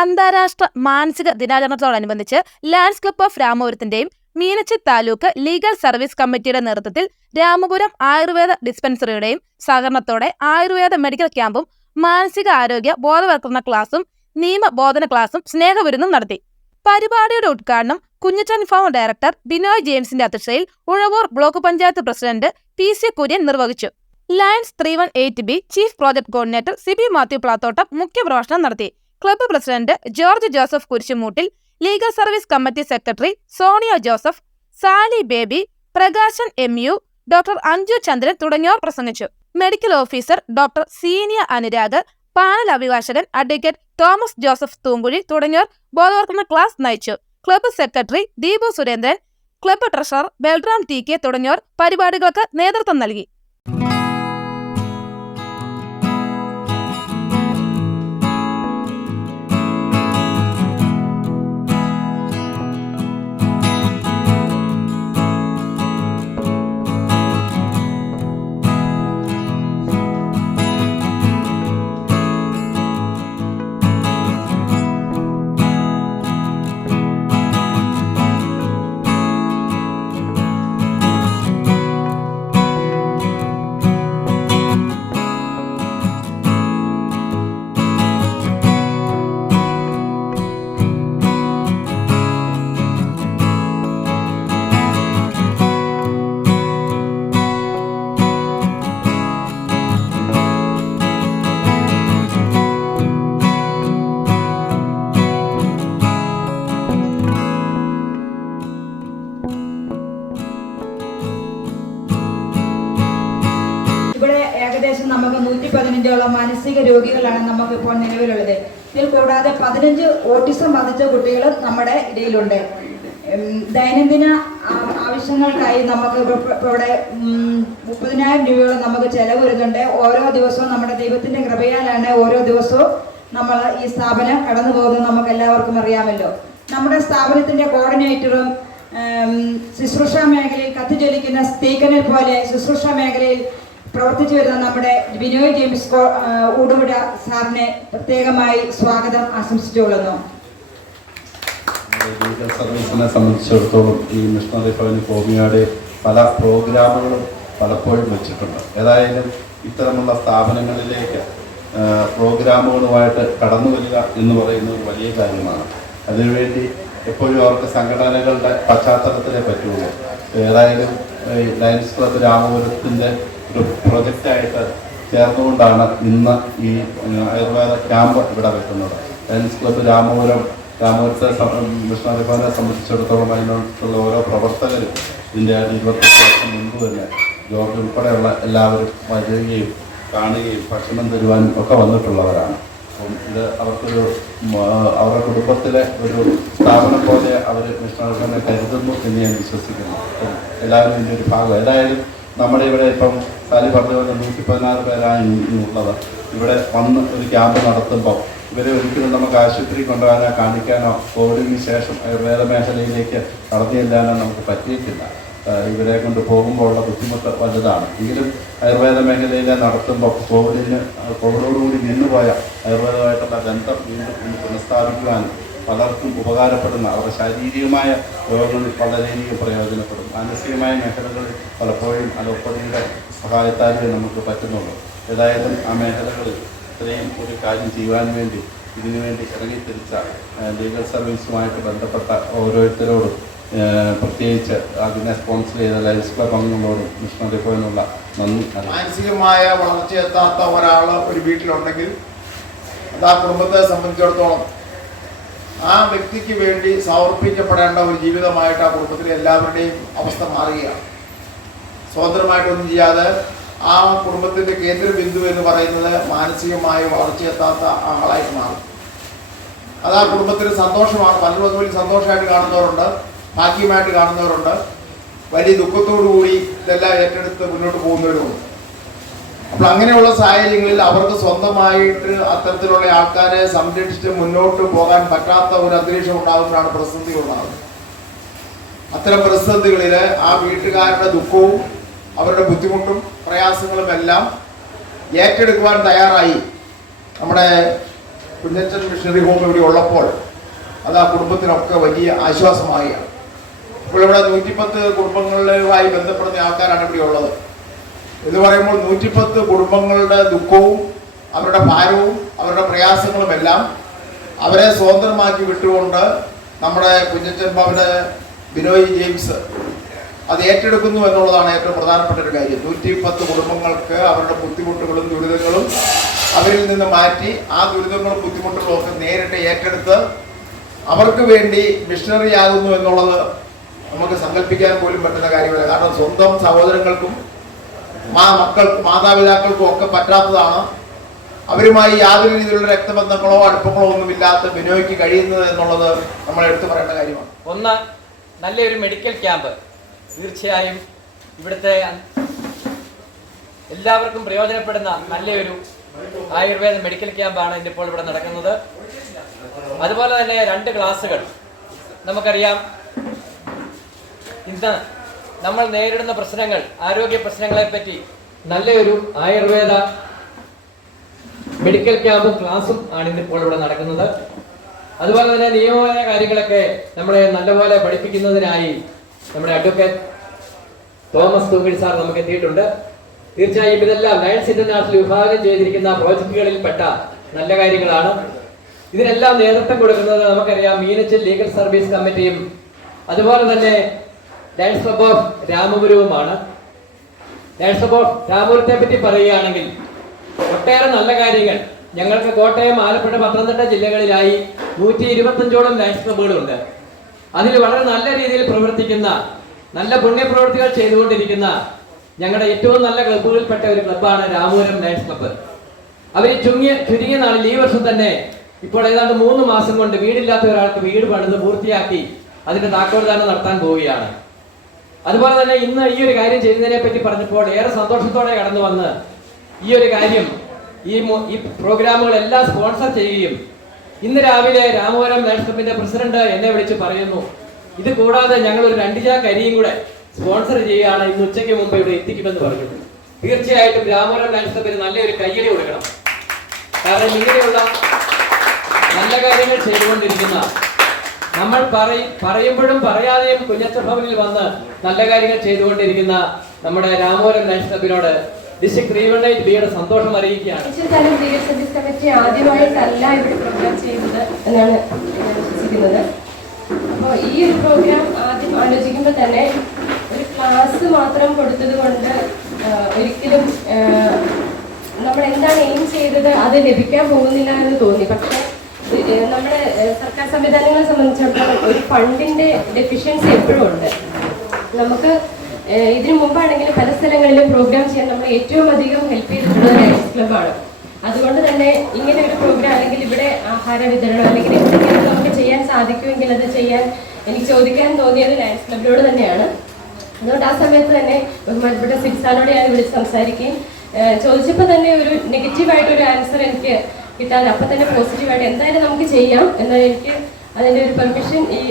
അന്താരാഷ്ട്ര മാനസിക ദിനാചരണത്തോടനുബന്ധിച്ച് ലയൺസ് ക്ലബ്ബ് ഓഫ് രാമപുരത്തിന്റെയും മീനച്ചി താലൂക്ക് ലീഗൽ സർവീസ് കമ്മിറ്റിയുടെ നേതൃത്വത്തിൽ രാമപുരം ആയുർവേദ ഡിസ്പെൻസറിയുടെയും സഹകരണത്തോടെ ആയുർവേദ മെഡിക്കൽ ക്യാമ്പും മാനസിക ആരോഗ്യ ബോധവൽക്കരണ ക്ലാസും നിയമബോധന ക്ലാസും സ്നേഹവിരുന്നും നടത്തി. പരിപാടിയുടെ ഉദ്ഘാടനം കുഞ്ഞിച്ചൻ ഫാം ഡയറക്ടർ ബിനോയ് ജെയിംസിന്റെ അധ്യക്ഷതയിൽ Uzhavoor block panchayat president PC Kurian നിർവഹിച്ചു. Lions 318B chief project coordinator Siby Mathew Plathottam മുഖ്യപ്രഭാഷണം നടത്തി. Club president George Joseph Kurisumoottil, legal service committee secretary Sonia Joseph, Sally Baby, Prakashan MU, doctor Anju Chandran തുടങ്ങിയവർ പ്രസംഗിച്ചു. Medical officer doctor Seniya Anurag, panel അഭിഭാഷകൻ അഡ്വക്കേറ്റ് തോമസ് ജോസഫ് തൂങ്കുഴി തുടങ്ങിയവർ ബോധവൽക്കരണ ക്ലാസ് നയിച്ചു. Club secretary Deepu Surendran, club treasurer Balram TK തുടങ്ങിയവർ പരിപാടികൾക്ക് നേതൃത്വം നൽകി. ഏകദേശം നമുക്ക് 115ഓളം മാനസിക രോഗികളാണ് നമുക്കിപ്പോൾ നിലവിലുള്ളത്. ഇതിൽ കൂടാതെ 15 ഓട്ടിസം ബാധിച്ച കുട്ടികളും നമ്മുടെ ഇടയിലുണ്ട്. ദൈനംദിന ആവശ്യങ്ങൾക്കായി നമുക്ക് ഇവിടെ 30,000 രൂപയോളം നമുക്ക് ചെലവ് വരുന്നുണ്ട്. ഓരോ ദിവസവും നമ്മുടെ ദൈവത്തിന്റെ കൃപയാലാണ് ഓരോ ദിവസവും നമ്മൾ ഈ സ്ഥാപനം കടന്നു പോകുന്നത് നമുക്ക് എല്ലാവർക്കും അറിയാമല്ലോ. നമ്മുടെ സ്ഥാപനത്തിന്റെ കോർഡിനേറ്ററും ശുശ്രൂഷ മേഖലയിൽ കത്തിജ്വലിക്കുന്ന സ്പീക്കറിനെ പോലെ ശുശ്രൂഷ മേഖലയിൽ പ്രവർത്തിച്ചു വരുന്ന നമ്മുടെ ബിനോയ് ജെയിംസ് ഊടുവിട സാറിനെ പ്രത്യേകമായി സ്വാഗതം ആശംസിച്ചുകൊള്ളുന്നു. ലീഗൽ സർവീസിനെ സംബന്ധിച്ചിടത്തോളം ഈ മിഷണറി ഭവനിൽ ഹോമിയോയുടെ പല പ്രോഗ്രാമുകളും പലപ്പോഴും വെച്ചിട്ടുണ്ട്. ഏതായാലും ഇത്തരമുള്ള സ്ഥാപനങ്ങളിലേക്ക് പ്രോഗ്രാമുകളുമായിട്ട് കടന്നു വരിക എന്ന് പറയുന്നത് വലിയ കാര്യമാണ്. അതിനുവേണ്ടി എപ്പോഴും അവർക്ക് സംഘടനകളുടെ പശ്ചാത്തലത്തിലേ പറ്റുള്ളൂ. ഏതായാലും ലയൺസ് ക്ലബ്ബ് രാമപുരത്തിൻ്റെ ഒരു പ്രൊജക്റ്റായിട്ട് ചേർന്നുകൊണ്ടാണ് ഇന്ന് ഈ ആയുർവേദ ക്യാമ്പ് ഇവിടെ വെക്കുന്നത്. ലയൺസ് ക്ലബ്ബ് രാമപുരത്തെ മിഷണറി ഭവനെ സംബന്ധിച്ചിടത്തോളം അതിനോടുള്ള ഓരോ പ്രവർത്തകരും ഇതിൻ്റെ 28 വർഷം മുൻപ് തന്നെ ജോർജ് ഉൾപ്പെടെയുള്ള എല്ലാവരും വരികയും കാണുകയും ഭക്ഷണം തരുവാനും ഒക്കെ വന്നിട്ടുള്ളവരാണ്. അപ്പം ഇത് അവർക്കൊരു അവരുടെ കുടുംബത്തിലെ ഒരു സ്ഥാപനം പോലെ അവർ മിഷണറി ഭവനെ കരുതുന്നു എന്ന് ഞാൻ വിശ്വസിക്കുന്നു. അപ്പം എല്ലാവരും ഇതിൻ്റെ ഒരു ഭാഗം. ഏതായാലും നമ്മുടെ ഇവിടെ ഇപ്പം സാലി പറഞ്ഞ പോലെ 116 പേരാണ് ഉള്ളത്. ഇവിടെ വന്ന് ഒരു ക്യാമ്പ് നടത്തുമ്പോൾ ഇവരെ ഒരിക്കലും നമുക്ക് ആശുപത്രി കൊണ്ടുപോകാനോ കാണിക്കാനോ കോവിഡിന് ശേഷം ആയുർവേദ മേഖലയിലേക്ക് കടന്നു ചെല്ലാനോ നമുക്ക് പറ്റിയിട്ടില്ല. ഇവരെ കൊണ്ട് പോകുമ്പോൾ ഉള്ള ബുദ്ധിമുട്ട് വലുതാണ്. എങ്കിലും ആയുർവേദ മേഖലയിലെ നടത്തുമ്പോൾ കോവിഡോടുകൂടി നിന്നുപോയ ആയുർവേദമായിട്ടുള്ള ബന്ധം വീണ്ടും പുനഃസ്ഥാപിക്കുവാനും പലർക്കും ഉപകാരപ്പെടുന്ന അവരുടെ ശാരീരികമായ രോഗങ്ങളിൽ വളരെയധികം പ്രയോജനപ്പെടും. മാനസികമായ മേഖലകളിൽ പലപ്പോഴും അലോപ്പതിയുടെ സഹായത്താലേ നമുക്ക് പറ്റുന്നുള്ളൂ. ഏതായാലും ആ മേഖലകളിൽ ഇത്രയും ഒരു കാര്യം ചെയ്യുവാൻ വേണ്ടി ഇതിനുവേണ്ടി ഇറങ്ങിത്തിരിച്ച ലീഗൽ സർവീസുമായിട്ട് ബന്ധപ്പെട്ട ഓരോരുത്തരോടും പ്രത്യേകിച്ച് അതിനെ സ്പോൺസർ ചെയ്ത ലയൺസ് ക്ലബ്ബ് അംഗങ്ങളോടും മിഷണറി ഭവനുള്ള നന്ദി. മാനസികമായ വളർച്ചയെത്താത്ത ഒരാൾ ഒരു വീട്ടിലുണ്ടെങ്കിൽ അത് ആ കുടുംബത്തെ സംബന്ധിച്ചിടത്തോളം ആ വ്യക്തിക്ക് വേണ്ടി സമർപ്പിക്കപ്പെടേണ്ട ഒരു ജീവിതമായിട്ട് ആ കുടുംബത്തിലെ എല്ലാവരുടെയും അവസ്ഥ മാറുകയാണ്. സ്വതന്ത്രമായിട്ടൊന്നും ചെയ്യാതെ ആ കുടുംബത്തിൻ്റെ കേന്ദ്രബിന്ദു എന്ന് പറയുന്നത് മാനസികമായി വളർച്ചയെത്താത്ത ആളായിട്ട് മാറും. അത് ആ കുടുംബത്തിന് സന്തോഷമാണ്. പലരും അതുപോലെ സന്തോഷമായിട്ട് കാണുന്നവരുണ്ട്, ഭാഗ്യമായിട്ട് കാണുന്നവരുണ്ട്, വലിയ ദുഃഖത്തോടു കൂടി ഇതെല്ലാം ഏറ്റെടുത്ത് മുന്നോട്ട് പോകുന്നവരുമുണ്ട്. അപ്പോൾ അങ്ങനെയുള്ള സാഹചര്യങ്ങളിൽ അവർക്ക് സ്വന്തമായിട്ട് അത്തരത്തിലുള്ള ആൾക്കാരെ സംരക്ഷിച്ച് മുന്നോട്ട് പോകാൻ പറ്റാത്ത ഒരു അന്തരീക്ഷം ഉണ്ടാകുമ്പോഴാണ് പ്രതിസന്ധി ഉണ്ടാകുന്നത്. അത്തരം പ്രതിസന്ധികളിൽ ആ വീട്ടുകാരുടെ ദുഃഖവും അവരുടെ ബുദ്ധിമുട്ടും പ്രയാസങ്ങളും എല്ലാം ഏറ്റെടുക്കുവാൻ തയ്യാറായി നമ്മുടെ കുഞ്ഞച്ചൻ മിഷണറി ഹോം ഇവിടെ ഉള്ളപ്പോൾ അത് ആ കുടുംബത്തിനൊക്കെ വലിയ ആശ്വാസമാവുകയാണ്. ഇപ്പോൾ ഇവിടെ 110 കുടുംബങ്ങളുമായി ബന്ധപ്പെടുന്ന ആൾക്കാരാണ് ഇവിടെ ഉള്ളത് എന്ന് പറയുമ്പോൾ 110 കുടുംബങ്ങളുടെ ദുഃഖവും അവരുടെ ഭാരവും അവരുടെ പ്രയാസങ്ങളുമെല്ലാം അവരെ സ്വതന്ത്രമാക്കി വിട്ടുകൊണ്ട് നമ്മുടെ കുഞ്ഞച്ചൻ ഭവന് ബിനോയ് ജെയിംസ് അത് ഏറ്റെടുക്കുന്നു എന്നുള്ളതാണ് ഏറ്റവും പ്രധാനപ്പെട്ട ഒരു കാര്യം. 110 കുടുംബങ്ങൾക്ക് അവരുടെ ബുദ്ധിമുട്ടുകളും ദുരിതങ്ങളും അവരിൽ നിന്ന് മാറ്റി ആ ദുരിതങ്ങളും ബുദ്ധിമുട്ടുകളും ഒക്കെ നേരിട്ട് ഏറ്റെടുത്ത് അവർക്ക് വേണ്ടി മിഷണറി ആകുന്നു എന്നുള്ളത് നമുക്ക് സങ്കല്പിക്കാൻ പോലും പറ്റുന്ന കാര്യമല്ല. കാരണം സ്വന്തം സഹോദരങ്ങൾക്കും മക്കൾക്കും മാതാപിതാക്കൾക്കും ഒക്കെ പറ്റാത്തതാണ് അവരുമായി യാതൊരു രീതിയിലുള്ള രക്തബന്ധങ്ങളോ അടുപ്പങ്ങളോ ഒന്നുമില്ലാത്ത ബിനോയ്ക്ക് കഴിയുന്നത് എന്നുള്ളത് നമ്മൾ എടുത്തു പറയേണ്ട കാര്യമാണ്. ഒന്ന്, നല്ലൊരു മെഡിക്കൽ ക്യാമ്പ്. തീർച്ചയായും ഇവിടുത്തെ എല്ലാവർക്കും പ്രയോജനപ്പെടുന്ന നല്ലൊരു ആയുർവേദ മെഡിക്കൽ ക്യാമ്പാണ് ഇന്നിപ്പോൾ ഇവിടെ നടക്കുന്നത്. അതുപോലെ തന്നെ 2 ക്ലാസ്സുകൾ. നമുക്കറിയാം ഇന്ന് നമ്മൾ നേരിടുന്ന പ്രശ്നങ്ങൾ, ആരോഗ്യ പ്രശ്നങ്ങളെപ്പറ്റി നല്ലൊരു ആയുർവേദ മെഡിക്കൽ ക്യാമ്പും ക്ലാസ്സും ആണ് ഇന്നിപ്പോൾ ഇവിടെ നടക്കുന്നത്. അതുപോലെ തന്നെ നിയമപരമായ കാര്യങ്ങളൊക്കെ നമ്മളെ നല്ലപോലെ പഠിപ്പിക്കുന്നതിനായി നമ്മുടെ അഡ്വക്കേറ്റ് തോമസ് തൂങ്ങിൽ സാർ നമുക്ക് എത്തിയിട്ടുണ്ട്. തീർച്ചയായും ഇതെല്ലാം ലയൺസ് ഇന്റർനാഷണൽ വിഭാഗം ചെയ്തിരിക്കുന്ന പ്രോജക്റ്റുകളിൽപ്പെട്ട നല്ല കാര്യങ്ങളാണ്. ഇതിനെല്ലാം നേതൃത്വം കൊടുക്കുന്നത് നമുക്കറിയാം മീനച്ചിൽ ലീഗൽ സർവീസ് കമ്മിറ്റിയും അതുപോലെ തന്നെ ലയൺസ് ക്ലബ് ഓഫ് രാമപുരവുമാണ്. ലയൺസ് ക്ലബ് ഓഫ് രാമപുരത്തെ പറ്റി പറയുകയാണെങ്കിൽ ഒട്ടേറെ നല്ല കാര്യങ്ങൾ ഞങ്ങൾക്ക് കോട്ടയം, ആലപ്പുഴ, പത്തനംതിട്ട ജില്ലകളിലായി 125ഓളം ലയൺസ് ക്ലബ്ബുകളുണ്ട്. അതിൽ വളരെ നല്ല രീതിയിൽ പ്രവർത്തിക്കുന്ന, നല്ല പുണ്യപ്രവൃത്തികൾ ചെയ്തുകൊണ്ടിരിക്കുന്ന ഞങ്ങളുടെ ഏറ്റവും നല്ല ക്ലബ്ബുകളിൽപ്പെട്ട ഒരു ക്ലബ്ബാണ് രാമപുരം ലയൺസ് ക്ലബ്ബ്. അവർ ചുരുങ്ങിയ നാളിൽ ഈ വർഷം തന്നെ ഇപ്പോൾ ഏതാണ്ട് 3 മാസം കൊണ്ട് വീടില്ലാത്ത ഒരാൾക്ക് വീട് പണിത് പൂർത്തിയാക്കി അതിന്റെ താക്കോൽദാനം നടത്താൻ പോവുകയാണ്. അതുപോലെ തന്നെ ഇന്ന് ഈ ഒരു കാര്യം ചെയ്യുന്നതിനെ പറ്റി പറഞ്ഞപ്പോൾ ഏറെ സന്തോഷത്തോടെ കടന്നു വന്ന് ഈ ഒരു കാര്യം ഈ പ്രോഗ്രാമുകളെല്ലാം സ്പോൺസർ ചെയ്യുകയും ഇന്ന് രാവിലെ രാമപുരം ലയൺസ് ക്ലബ്ബിന്റെ പ്രസിഡന്റ് എന്നെ വിളിച്ച് പറയുന്നു, ഇത് കൂടാതെ ഞങ്ങൾ ഒരു 2 ചാക്ക് അരിയും കൂടെ സ്പോൺസർ ചെയ്യുകയാണ്, ഇന്ന് ഉച്ചയ്ക്ക് മുമ്പ് ഇവിടെ എത്തിക്കുമെന്ന് പറഞ്ഞു. തീർച്ചയായിട്ടും രാമപുരം ലയൺസ് ക്ലബ്ബിന് നല്ലൊരു കയ്യടി കൊടുക്കണം. കാരണം ഇങ്ങനെയുള്ള നല്ല കാര്യങ്ങൾ ചെയ്തുകൊണ്ടിരിക്കുന്ന, നമ്മൾ പറയുമ്പോഴും പറയാതെയും കുഞ്ഞച്ചൻ ഭവനിൽ വന്ന് നല്ല കാര്യങ്ങൾ ചെയ്തുകൊണ്ടിരിക്കുന്ന നമ്മുടെ രാമപുരം ലയൺസ് ക്ലബ്ബിനോട് ഡിസ്ട്രിക്ട് 318 ബിയുടെ സന്തോഷം അറിയിക്കുകയാണ്. ലീഗൽ സർവീസ് കമ്മിറ്റി ആദ്യമായിട്ടല്ല ഇവിടെ പ്രോഗ്രാം ചെയ്യുന്നത് എന്നാണ് വിശ്വസിക്കുന്നത്. അപ്പോൾ ഈ ഒരു പ്രോഗ്രാം ആദ്യം ആലോചിക്കുമ്പോൾ തന്നെ ഒരു ക്ലാസ് മാത്രം കൊടുത്തത് കൊണ്ട് ഒരിക്കലും നമ്മൾ എന്താണ് എയിം ചെയ്തത് അത് ലഭിക്കാൻ പോകുന്നില്ല എന്ന് തോന്നി. പക്ഷേ നമ്മുടെ സർക്കാർ സംവിധാനങ്ങളെ സംബന്ധിച്ചിടത്തോളം ഒരു ഫണ്ടിന്റെ ഡെഫിഷ്യൻസി എപ്പോഴും ഉണ്ട്. നമുക്ക് ഇതിനു മുമ്പാണെങ്കിലും പല സ്ഥലങ്ങളിലും പ്രോഗ്രാം ചെയ്യാൻ നമ്മൾ ഏറ്റവും അധികം ഹെൽപ്പ് ചെയ്തിട്ടുള്ളത് ലയൺസ് ക്ലബ്ബാണ്. അതുകൊണ്ട് തന്നെ ഇങ്ങനെ ഒരു പ്രോഗ്രാം അല്ലെങ്കിൽ ഇവിടെ ആഹാര വിതരണം അല്ലെങ്കിൽ എന്തെങ്കിലും നമുക്ക് ചെയ്യാൻ സാധിക്കുമെങ്കിൽ അത് ചെയ്യാൻ എനിക്ക് ചോദിക്കാൻ തോന്നിയത് ലയൺസ് ക്ലബ്ബിനോട് തന്നെയാണ്. അതുകൊണ്ട് ആ സമയത്ത് തന്നെ ബഹുമാനപ്പെട്ട സിക്സാനോട് ഞാൻ വിളിച്ച് സംസാരിക്കുകയും ചോദിച്ചപ്പോൾ തന്നെ ഒരു നെഗറ്റീവായിട്ടൊരു ആൻസർ എനിക്ക് കിട്ടാതെ അപ്പം തന്നെ പോസിറ്റീവായിട്ട് എന്തായാലും നമുക്ക് ചെയ്യാം എന്നാൽ എനിക്ക് അതിൻ്റെ ഒരു പെർമിഷൻ ഈ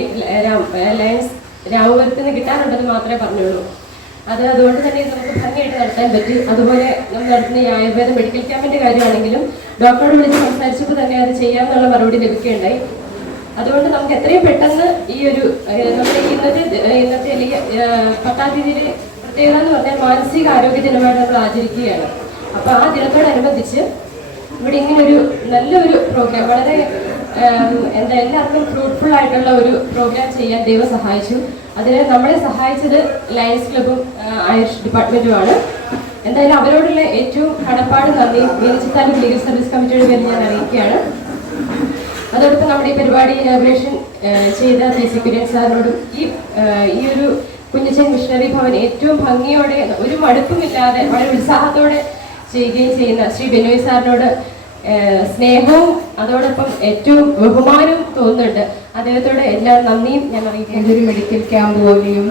ലയൺസ് രാമപുരത്ത് നിന്ന് കിട്ടാനുണ്ടെന്ന് മാത്രമേ പറഞ്ഞുള്ളൂ. അതുകൊണ്ട് തന്നെ നമുക്ക് ഭംഗിയായിട്ട് നടത്താൻ പറ്റി. അതുപോലെ നമ്മൾ നടത്തുന്ന ഈ ആയുർവേദ മെഡിക്കൽ ക്യാമ്പിന്റെ കാര്യമാണെങ്കിലും ഡോക്ടറോട് വിളിച്ച് സംസാരിച്ചപ്പോൾ തന്നെ അത് ചെയ്യാമെന്നുള്ള മറുപടി ലഭിക്കുകയുണ്ടായി. അതുകൊണ്ട് നമുക്ക് എത്രയും പെട്ടെന്ന് ഈ ഒരു നമ്മുടെ ഇന്നത്തെ അല്ലെങ്കിൽ 10-ാം തീയതിയിലെ പ്രത്യേകത എന്ന് പറഞ്ഞാൽ മാനസിക ആരോഗ്യ ദിനമായിട്ട് നമ്മൾ ആചരിക്കുകയാണ്. അപ്പോൾ ആ ദിനത്തോടനുബന്ധിച്ച് ഇവിടെ ഇങ്ങനൊരു നല്ലൊരു പ്രോഗ്രാം, വളരെ എല്ലാവർക്കും ഫ്രൂട്ട്ഫുൾ ആയിട്ടുള്ള ഒരു പ്രോഗ്രാം ചെയ്യാൻ ദൈവം സഹായിച്ചു. അതിന് നമ്മളെ സഹായിച്ചത് ലയൺസ് ക്ലബ്ബും ആയുഷ് ഡിപ്പാർട്ട്മെന്റുമാണ്. എന്തായാലും അവരോടുള്ള ഏറ്റവും കടപ്പാട് നന്ദി മീനച്ചിൽ താലൂക്ക് ലീഗൽ സർവീസ് കമ്മിറ്റിയുടെ പേരിൽ ഞാൻ അറിയിക്കുകയാണ്. അതോടൊപ്പം നമ്മുടെ ഈ പരിപാടി ഇനാഗുറേഷൻ ചെയ്ത പി.സി. കുര്യൻ സാറിനോടും ഈ ഒരു കുഞ്ഞച്ചൻ മിഷണറി ഭവൻ ഏറ്റവും ഭംഗിയോടെ ഒരു മടുപ്പുമില്ലാതെ വളരെ ഉത്സാഹത്തോടെ ചെയ്യുകയും ചെയ്യുന്ന ശ്രീ ബിനോയ് സാറിനോട് സ്നേഹവും അതോടൊപ്പം ഏറ്റവും ബഹുമാനവും തോന്നുന്നുണ്ട്. അദ്ദേഹത്തോട് എല്ലാ നന്ദിയും ഞാൻ അറിയിക്കാം. ഇതൊരു മെഡിക്കൽ ക്യാമ്പ് പോലെയും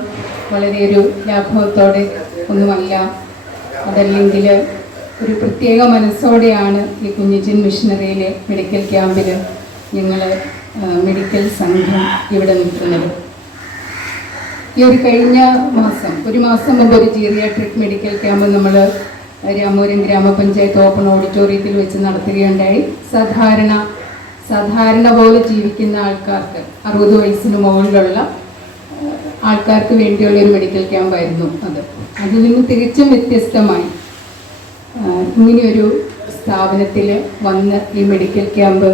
വളരെ ഒരു ലാഘവത്തോടെ ഒന്നുമല്ല, അതല്ലെങ്കിൽ ഒരു പ്രത്യേക മനസ്സോടെയാണ് ഈ കുഞ്ഞച്ചൻ മിഷണറിയിലെ മെഡിക്കൽ ക്യാമ്പിന് ഞങ്ങൾ മെഡിക്കൽ സംഘം ഇവിടെ നിൽക്കുന്നത്. ഈ ഒരു കഴിഞ്ഞ മാസം, ഒരു മാസം മുമ്പ് ഒരു ജീറിയാട്രിക് മെഡിക്കൽ ക്യാമ്പ് നമ്മൾ രാമപുരം ഗ്രാമപഞ്ചായത്ത് ഓപ്പൺ ഓഡിറ്റോറിയത്തിൽ വെച്ച് നടത്തുകയുണ്ടായി. സാധാരണ സാധാരണ പോലെ ജീവിക്കുന്ന ആൾക്കാർക്ക് 60 വയസ്സിന് മുകളിലുള്ള ആൾക്കാർക്ക് വേണ്ടിയുള്ള ഒരു മെഡിക്കൽ ക്യാമ്പായിരുന്നു അത്. അതിൽ നിന്ന് തികച്ചും വ്യത്യസ്തമായി ഇങ്ങനെയൊരു സ്ഥാപനത്തിൽ വന്ന് ഈ മെഡിക്കൽ ക്യാമ്പ്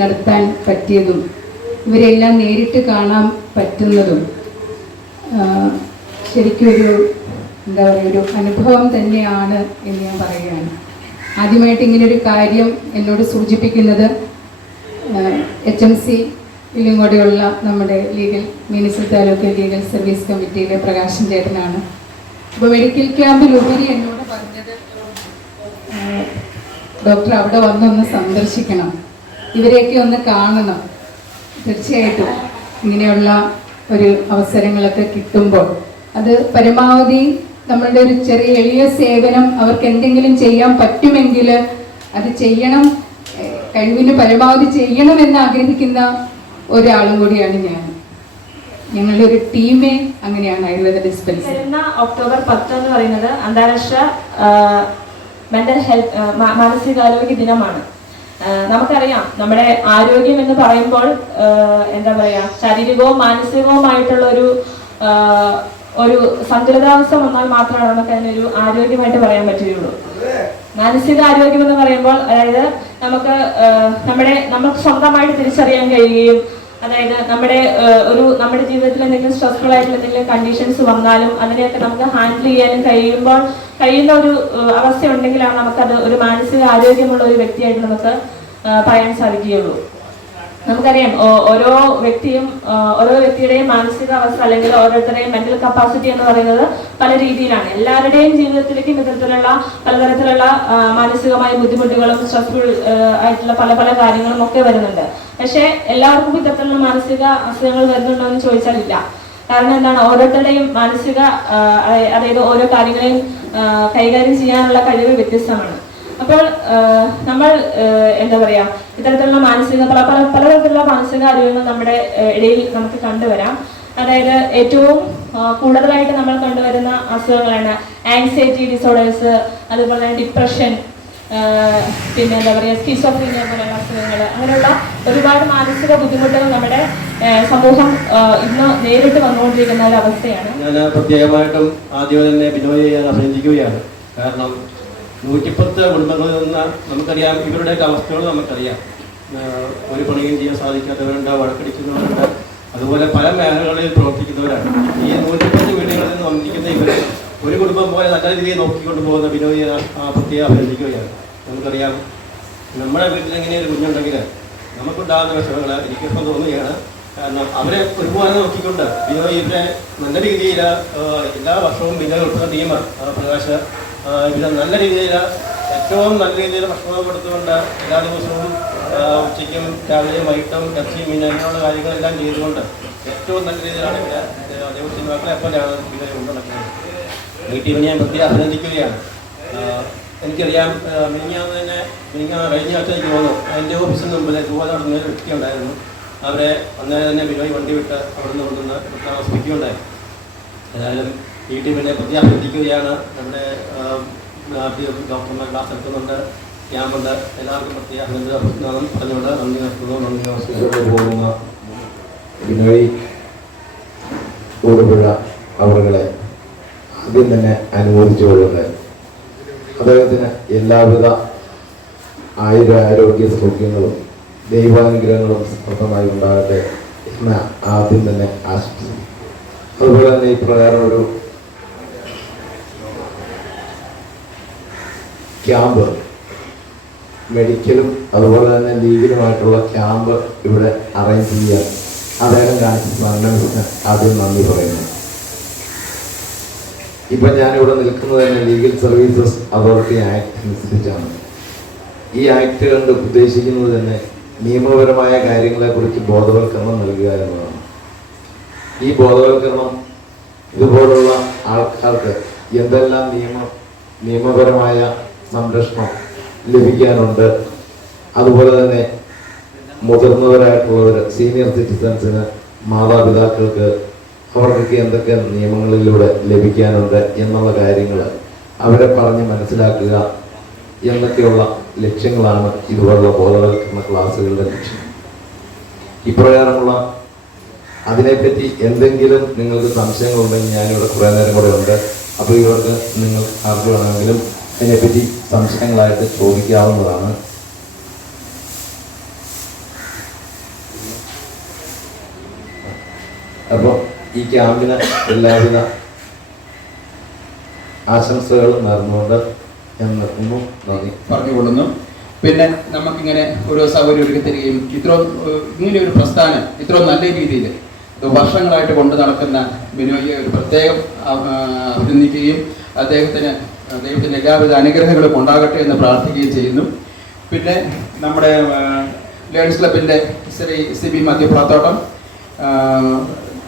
നടത്താൻ പറ്റിയതും ഇവരെല്ലാം നേരിട്ട് കാണാൻ പറ്റുന്നതും ശരിക്കും ഒരു എന്താ പറയുക, ഒരു അനുഭവം തന്നെയാണ് എന്ന് ഞാൻ പറയുകയാണ്. ആദ്യമായിട്ട് ഇങ്ങനൊരു കാര്യം എന്നോട് സൂചിപ്പിക്കുന്നത് HMC യിലും കൂടെയുള്ള നമ്മുടെ മുനിസിപ്പൽ താലൂക്ക് ലീഗൽ സർവീസ് കമ്മിറ്റിയിലെ പ്രകാശൻ ചേട്ടനാണ്. അപ്പോൾ മെഡിക്കൽ ക്യാമ്പിലുപരി എന്നോട് പറഞ്ഞത് ഡോക്ടർ അവിടെ വന്നൊന്ന് സന്ദർശിക്കണം, ഇവരെയൊക്കെ ഒന്ന് കാണണം. തീർച്ചയായിട്ടും ഇങ്ങനെയുള്ള ഒരു അവസരങ്ങളൊക്കെ കിട്ടുമ്പോൾ അത് പരമാവധി നമ്മളുടെ ഒരു ചെറിയ എളിയ സേവനം അവർക്ക് എന്തെങ്കിലും ചെയ്യാൻ പറ്റുമെങ്കിൽ അത് ചെയ്യണം, കഴിവിന് പരമാവധി ചെയ്യണമെന്ന് ആഗ്രഹിക്കുന്ന ഒരാളും കൂടിയാണ് ഞാൻ. ഞങ്ങളുടെ ഒരു ടീമേ അങ്ങനെയാണ് ആയുർവേദ ഡിസ്പെൻസറി. വരുന്ന ഒക്ടോബർ 10 എന്ന് പറയുന്നത് അന്താരാഷ്ട്ര മെന്റൽ ഹെൽത്ത് മാനസികാരോഗ്യ ദിനമാണ്. നമുക്കറിയാം നമ്മുടെ ആരോഗ്യം എന്ന് പറയുമ്പോൾ എന്താ പറയാ, ശാരീരികവും മാനസികവുമായിട്ടുള്ള ഒരു സന്തുലിതാവസ്ഥ വന്നാൽ മാത്രമാണ് നമുക്ക് അതിനൊരു ആരോഗ്യമായിട്ട് പറയാൻ പറ്റുകയുള്ളൂ. മാനസിക ആരോഗ്യം എന്ന് പറയുമ്പോൾ അതായത് നമുക്ക് സ്വന്തമായിട്ട് തിരിച്ചറിയാൻ കഴിയുകയും, അതായത് നമ്മുടെ ജീവിതത്തിൽ എന്തെങ്കിലും സ്ട്രെസ്ഫുൾ ആയിട്ടുള്ള എന്തെങ്കിലും കണ്ടീഷൻസ് വന്നാലും അതിനെയൊക്കെ നമുക്ക് ഹാൻഡിൽ ചെയ്യാനും കഴിയുന്ന ഒരു അവസ്ഥ ഉണ്ടെങ്കിലാണ് നമുക്കത് ഒരു മാനസിക ആരോഗ്യമുള്ള ഒരു വ്യക്തിയായിട്ട് നമുക്ക് പറയാൻ സാധിക്കുകയുള്ളൂ. നമുക്കറിയാം ഓരോ വ്യക്തിയുടെയും മാനസിക അവസ്ഥ അല്ലെങ്കിൽ ഓരോരുത്തരുടെയും മെന്റൽ കപ്പാസിറ്റി എന്ന് പറയുന്നത് പല രീതിയിലാണ്. എല്ലാവരുടെയും ജീവിതത്തിലേക്കും ഇത്തരത്തിലുള്ള പലതരത്തിലുള്ള മാനസികമായ ബുദ്ധിമുട്ടുകളും സ്ട്രെസ്ഫുൾ ആയിട്ടുള്ള പല പല കാര്യങ്ങളും ഒക്കെ വരുന്നുണ്ട്. പക്ഷെ എല്ലാവർക്കും ഇത്തരത്തിലുള്ള മാനസിക അസുഖങ്ങൾ വരുന്നുണ്ടോ എന്ന് ചോദിച്ചാൽ ഇല്ല. കാരണം എന്താണ്, ഓരോരുത്തരുടെയും മാനസിക അതായത് ഓരോ കാര്യങ്ങളെയും കൈകാര്യം ചെയ്യാനുള്ള കഴിവ് വ്യത്യസ്തമാണ്. അപ്പോൾ നമ്മൾ എന്താ പറയാ, ഇത്തരത്തിലുള്ള പലതരത്തിലുള്ള മാനസിക ആരോഗ്യങ്ങൾ നമ്മുടെ ഇടയിൽ നമുക്ക് കണ്ടുവരാം. അതായത് ഏറ്റവും കൂടുതലായിട്ട് നമ്മൾ കണ്ടുവരുന്ന അസുഖങ്ങളാണ് ആങ്സൈറ്റി ഡിസോർഡേഴ്സ്, അതുപോലെ തന്നെ ഡിപ്രഷൻ, പിന്നെ എന്താ പറയുക സ്കിസോഫ്രീനിയ പോലെയുള്ള അസുഖങ്ങൾ, അങ്ങനെയുള്ള ഒരുപാട് മാനസിക ബുദ്ധിമുട്ടുകൾ നമ്മുടെ സമൂഹം ഇന്ന് നേരിട്ട് വന്നുകൊണ്ടിരിക്കുന്ന ഒരു അവസ്ഥയാണ്. ഞാൻ പ്രത്യേകമായിട്ടും ആദ്യം തന്നെ ബിനോയ് ചെയ്യാൻ അഭിനന്ദിക്കുകയാണ്. കാരണം 110 കുടുംബങ്ങളിൽ നിന്ന് നമുക്കറിയാം, ഇവരുടെയൊക്കെ അവസ്ഥകൾ നമുക്കറിയാം. ഒരു പണിയും ചെയ്യാൻ സാധിക്കാത്തവരുണ്ട്, വഴക്കടിക്കുന്നവരുണ്ട്, അതുപോലെ പല മേഖലകളിൽ പ്രവർത്തിക്കുന്നവരാണ്. ഈ 110 വീടുകളിൽ നിന്ന് വന്നിരിക്കുന്ന ഇവർ ഒരു കുടുംബം പോലെ നല്ല രീതിയിൽ നോക്കിക്കൊണ്ട് പോകുന്ന ബിനോയ് പ്രത്യേകം അഭിനന്ദിക്കുകയാണ്. നമുക്കറിയാം, നമ്മുടെ വീട്ടിൽ എങ്ങനെ ഒരു കുഞ്ഞുണ്ടെങ്കിൽ നമുക്കുണ്ടാകുന്ന വിഷമങ്ങൾ എനിക്കിപ്പം തോന്നുകയാണ്. കാരണം അവരെ ഒരുപോലെ നോക്കിക്കൊണ്ട് ബിനോയ് ഇവരെ നല്ല രീതിയിൽ എല്ലാ വർഷവും ബിനോയ് ഉൾപ്പെടുന്ന ടീം പ്രകാശ് ഇവരെ നല്ല രീതിയിൽ ഏറ്റവും നല്ല രീതിയിൽ ഭക്ഷണം കൊടുത്തുകൊണ്ട് എല്ലാ ദിവസവും ഉച്ചയ്ക്കും രാവിലെയും വൈകിട്ടും ഇറച്ചിയും മീൻ അങ്ങനെയുള്ള കാര്യങ്ങളെല്ലാം ചെയ്തുകൊണ്ട് ഏറ്റവും നല്ല രീതിയിലാണ് ഇവിടെ ദൈവസിനിമകളെ പോലെയാണ് ബിനോയ് കൊണ്ടുനടക്കുന്നത്. ഈ ടീമിനെ ഞാൻ പ്രത്യേകം അഭിനന്ദിക്കുകയാണ്. എനിക്കറിയാം, കഴിഞ്ഞ ആഴ്ച എനിക്ക് തോന്നുന്നു എൻ്റെ ഓഫീസിന് മുമ്പിൽ ഇതുപോലെ നടന്ന ഒരു വ്യക്തി ഉണ്ടായിരുന്നു. അവരെ അന്നേരം തന്നെ ബിനോയ് വണ്ടി വിട്ട് അവിടെ നിന്ന് കൊണ്ടുവന്ന് താമസിപ്പിക്കുകയുണ്ടായി. ഏതായാലും ഈ ടീമിനെ പ്രത്യേകം അഭിനന്ദിക്കുകയാണ്. നമ്മുടെ ഡോക്ടർമാർ ക്ലാസ് എടുക്കുന്നുണ്ട്, ക്യാമ്പുണ്ട്, എല്ലാവർക്കും പ്രത്യേക അഭിനന്ദനം പറഞ്ഞുകൊണ്ട് നന്ദി നിർത്തുന്നു. നന്ദി നമസ്കാരം. പോകുന്ന ബിനോയ് തൊടുപുഴ അവരുടെ ആദ്യം തന്നെ അനുമോദിച്ചുകൊള്ളുന്നത് അദ്ദേഹത്തിന് എല്ലാവിധ ആരോഗ്യ സൗഖ്യങ്ങളും ദൈവാനുഗ്രഹങ്ങളും സമൃദ്ധമായി ഉണ്ടാകട്ടെ എന്ന് ആദ്യം തന്നെ ആശംസിക്കുന്നു. അതുപോലെ തന്നെ ഇപ്രകാരം ഒരു ക്യാമ്പ്, മെഡിക്കലും അതുപോലെ തന്നെ ലീഗലുമായിട്ടുള്ള ക്യാമ്പ് ഇവിടെ അറേഞ്ച് ചെയ്യാൻ അദ്ദേഹം കാണിച്ച സന്മനസ്സിന് ആദ്യം നന്ദി പറയുന്നു. ഇപ്പം ഞാനിവിടെ നിൽക്കുന്നത് തന്നെ ലീഗൽ സർവീസസ് അതോറിറ്റി ആക്ട് അനുസരിച്ചാണ്. ഈ ആക്ട് കൊണ്ട് ഉദ്ദേശിക്കുന്നത് തന്നെ നിയമപരമായ കാര്യങ്ങളെക്കുറിച്ച് ബോധവൽക്കരണം നൽകുക എന്നതാണ്. ഈ ബോധവൽക്കരണം ഇതുപോലുള്ള ആൾക്കാർക്ക് എന്തെല്ലാം നിയമപരമായ സംരക്ഷണം ലഭിക്കാനുണ്ട്, അതുപോലെ തന്നെ മുതിർന്നവരായിട്ടുള്ളവർ സീനിയർ സിറ്റിസൺസിന് മാതാപിതാക്കൾക്ക് അവർക്കൊക്കെ എന്തൊക്കെ നിയമങ്ങളിലൂടെ ലഭിക്കാനുണ്ട് എന്നുള്ള കാര്യങ്ങൾ അവരെ പറഞ്ഞ് മനസ്സിലാക്കുക എന്നൊക്കെയുള്ള ലക്ഷ്യങ്ങളാണ് ഇതുപോലുള്ള ബോധവൽക്കരണ ക്ലാസ്സുകളുടെ ലക്ഷ്യം. ഇപ്രകാരമുള്ള അതിനെപ്പറ്റി എന്തെങ്കിലും നിങ്ങൾക്ക് സംശയങ്ങളുണ്ടെങ്കിൽ ഞാനിവിടെ കുറേ നേരം കൂടെ ഉണ്ട്. അപ്പോൾ ഇവർക്ക് നിങ്ങൾ ആർക്ക് വേണമെങ്കിലും അതിനെപ്പറ്റി സംശയങ്ങളായിട്ട് ചോദിക്കാവുന്നതാണ്. അപ്പോൾ ഈ ക്യാമ്പിന് എല്ലാവിധ ആശംസകളും നേർന്നുകൊണ്ട് ഞാൻ നിർത്തുന്നു. നന്ദി പറഞ്ഞുകൊള്ളുന്നു. പിന്നെ നമുക്കിങ്ങനെ ഓരോ സൗകര്യം ഒരുക്കി തരികയും ഇങ്ങനെ ഒരു പ്രസ്ഥാനം ഇത്രയും നല്ല രീതിയിൽ വർഷങ്ങളായിട്ട് കൊണ്ടു നടക്കുന്ന ബിനോയിയെ ഒരു പ്രത്യേകം അഭിനന്ദിക്കുകയും അദ്ദേഹത്തിന് ദൈവത്തിൻ്റെ എല്ലാവിധ അനുഗ്രഹങ്ങളും ഉണ്ടാകട്ടെ എന്ന് പ്രാർത്ഥിക്കുകയും ചെയ്യുന്നു. പിന്നെ നമ്മുടെ ലേഡീസ് ക്ലബിൻ്റെ Shri CB Mathew Pathottam,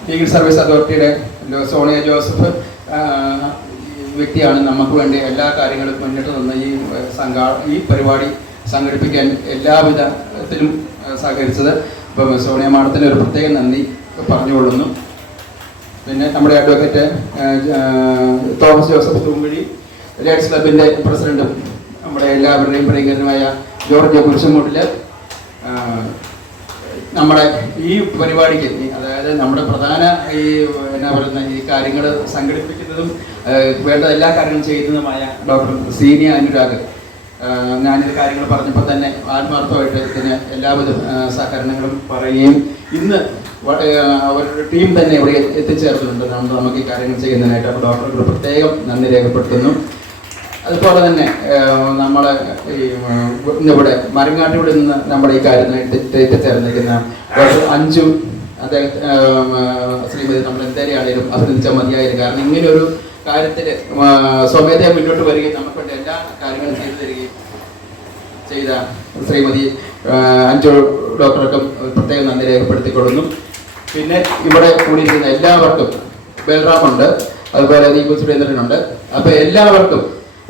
legal service അതോറിറ്റിയുടെ സോണിയ ജോസഫ് വ്യക്തിയാണ് നമുക്ക് വേണ്ടി എല്ലാ കാര്യങ്ങളും മുന്നിട്ട് നിന്ന് ഈ പരിപാടി സംഘടിപ്പിക്കാൻ എല്ലാവിധത്തിലും സഹകരിച്ചത്. അപ്പം സോണിയ മാഡത്തിന് ഒരു പ്രത്യേക നന്ദി പറഞ്ഞുകൊള്ളുന്നു. പിന്നെ നമ്മുടെ അഡ്വക്കേറ്റ് തോമസ് ജോസഫ് തൂമ്പഴി, ലേഡീസ് ക്ലബിൻ്റെ പ്രസിഡന്റും നമ്മുടെ എല്ലാവരുടെയും പ്രിയങ്കരനുമായ ജോർജ് കുരിശുമൂട്ടിൽ, നമ്മുടെ ഈ പരിപാടിക്ക് അതായത് നമ്മുടെ പ്രധാന എന്നാ പറയുന്ന ഈ കാര്യങ്ങൾ സംഘടിപ്പിക്കുന്നതും വേണ്ട എല്ലാ കാര്യങ്ങളും ചെയ്യുന്നതുമായ ഡോക്ടർ സീനിയ അനുരാഗ്, ഞാനിത് കാര്യങ്ങൾ പറഞ്ഞപ്പോൾ തന്നെ ആത്മാർത്ഥമായിട്ട് ഇതിന് എല്ലാവിധ സഹകരണങ്ങളും പറയുകയും ഇന്ന് അവരുടെ ടീം തന്നെ ഇവിടെ എത്തിച്ചേർന്നിട്ടുണ്ട് നമുക്ക് ഈ കാര്യങ്ങൾ ചെയ്യുന്നതിനായിട്ട്. അപ്പോൾ ഡോക്ടർക്ക് പ്രത്യേകം നന്ദി രേഖപ്പെടുത്തുന്നു. അതുപോലെ തന്നെ നമ്മൾ ഇവിടെ മരങ്ങാട്ടിവിടെ നിന്ന് നമ്മുടെ ഈ കാര്യത്തിനായിട്ട് എത്തിച്ചേർന്നിരിക്കുന്ന ഡോക്ടർ അഞ്ജു, അദ്ദേഹത്തെ ശ്രീമതി നമ്മൾ എന്തായാലും അഭിനന്ദിച്ചാൽ മതിയായിരുന്നു. കാരണം ഇങ്ങനെയൊരു കാര്യത്തിൽ സ്വമേധയാ മുന്നോട്ട് വരികയും നമുക്ക് വേണ്ട എല്ലാ കാര്യങ്ങളും ചെയ്തു തരികയും ചെയ്ത ശ്രീമതി അഞ്ജു ഡോക്ടർക്കും പ്രത്യേകം നന്ദി രേഖപ്പെടുത്തിക്കൊള്ളുന്നു. പിന്നെ ഇവിടെ കൂടിയിരിക്കുന്ന എല്ലാവർക്കും, ബൽറാമുണ്ട്, അതുപോലെ ദീപു സുരേന്ദ്രനുണ്ട്, അപ്പോൾ എല്ലാവർക്കും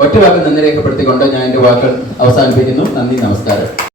ഒറ്റ വാക്കിൽ നന്ദി രേഖപ്പെടുത്തിക്കൊണ്ട് ഞാൻ എൻ്റെ വാക്കുകൾ അവസാനിപ്പിക്കുന്നു. നന്ദി, നമസ്കാരം.